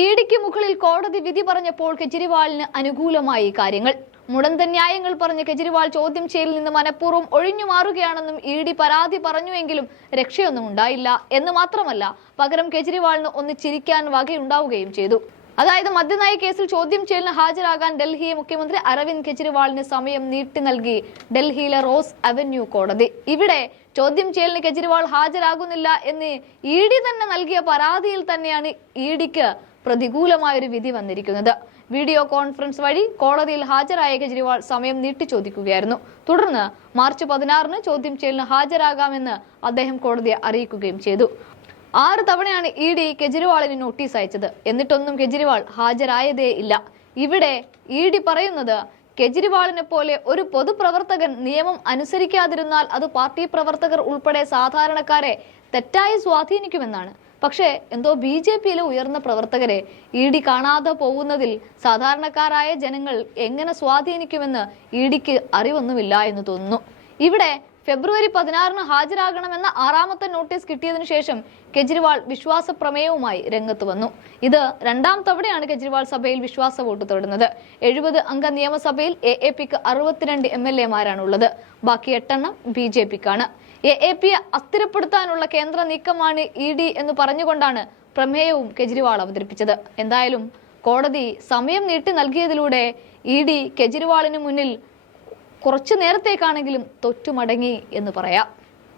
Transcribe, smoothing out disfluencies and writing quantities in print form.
ഇഡിക്ക് മുകളിൽ കോടതി വിധി പറഞ്ഞപ്പോൾ കെജ്രിവാളിന് അനുകൂലമായി കാര്യങ്ങൾ. മുടന്തൻ ന്യായങ്ങൾ പറഞ്ഞ് കെജ്രിവാൾ ചോദ്യം ചെയ്യലിൽ നിന്ന് മനഃപൂർവ്വം ഒഴിഞ്ഞു മാറുകയാണെന്നും ഇഡി പരാതി പറഞ്ഞുവെങ്കിലും രക്ഷയൊന്നും ഉണ്ടായില്ല എന്ന് മാത്രമല്ല, പകരം കെജ്രിവാളിന് ഒന്ന് ചിരിക്കാൻ വകയുണ്ടാവുകയും ചെയ്തു. അതായത് മദ്യനയ കേസിൽ ചോദ്യം ചെയ്യലിന് ഹാജരാകാൻ ഡൽഹി മുഖ്യമന്ത്രി അരവിന്ദ് കെജ്രിവാളിന് സമയം നീട്ടി നൽകി ഡൽഹിയിലെ റോസ് അവന്യൂ കോടതി. ഇവിടെ ചോദ്യം ചെയ്യലിന് കെജ്രിവാൾ ഹാജരാകുന്നില്ല എന്ന് ഇഡി തന്നെ നൽകിയ പരാതിയിൽ തന്നെയാണ് ഇഡിക്ക് പ്രതികൂലമായൊരു വിധി വന്നിരിക്കുന്നത്. വീഡിയോ കോൺഫറൻസ് വഴി കോടതിയിൽ ഹാജരായ കെജ്രിവാൾ സമയം നീട്ടി ചോദിക്കുകയായിരുന്നു. തുടർന്ന് മാർച്ച് 16-ന് ചോദ്യം ചെയ്യലിന് ഹാജരാകാമെന്ന് അദ്ദേഹം കോടതിയെ അറിയിക്കുകയും ചെയ്തു. 6 തവണയാണ് ഇഡി കെജ്രിവാളിന് നോട്ടീസ് അയച്ചത്. എന്നിട്ടൊന്നും കെജ്രിവാൾ ഹാജരായതേ ഇല്ല. ഇവിടെ ഇഡി പറയുന്നത് കെജ്രിവാളിനെ പോലെ ഒരു പൊതുപ്രവർത്തകൻ നിയമം അനുസരിക്കാതിരുന്നാൽ അത് പാർട്ടി പ്രവർത്തകർ ഉൾപ്പെടെ സാധാരണക്കാരെ തെറ്റായി സ്വാധീനിക്കുമെന്നാണ്. പക്ഷേ എന്തോ BJPയിലെ ഉയർന്ന പ്രവർത്തകരെ ഇഡി കാണാതെ പോകുന്നതിൽ സാധാരണക്കാരായ ജനങ്ങൾ എങ്ങനെ സ്വാധീനിക്കുമെന്ന് ഇഡിക്ക് അറിവൊന്നുമില്ല എന്ന് തോന്നുന്നു. ഇവിടെ ഫെബ്രുവരി 16-ന് ഹാജരാകണമെന്ന 6ാമത്തെ നോട്ടീസ് കിട്ടിയതിനു ശേഷം കെജ്രിവാൾ വിശ്വാസ പ്രമേയവുമായി രംഗത്ത് വന്നു. ഇത് 2ാം തവണയാണ് കെജ്രിവാൾ സഭയിൽ വിശ്വാസ വോട്ട് തേടുന്നത്. 70 അംഗ നിയമസഭയിൽ AAPക്ക് 62 MLAമാരാണുള്ളത്. ബാക്കി 8 BJPക്കാണ്. AAPയെ അസ്ഥിരപ്പെടുത്താനുള്ള കേന്ദ്ര നീക്കമാണ് ഇഡി എന്ന് പറഞ്ഞുകൊണ്ടാണ് പ്രമേയവും കെജ്രിവാൾ അവതരിപ്പിച്ചത്. എന്തായാലും കോടതി സമയം നീട്ടി നൽകിയതിലൂടെ ഇഡി കെജ്രിവാളിന് മുന്നിൽ കുറച്ചു നേരത്തേക്കാണെങ്കിലും തൊറ്റുമടങ്ങി എന്ന് പറയാം.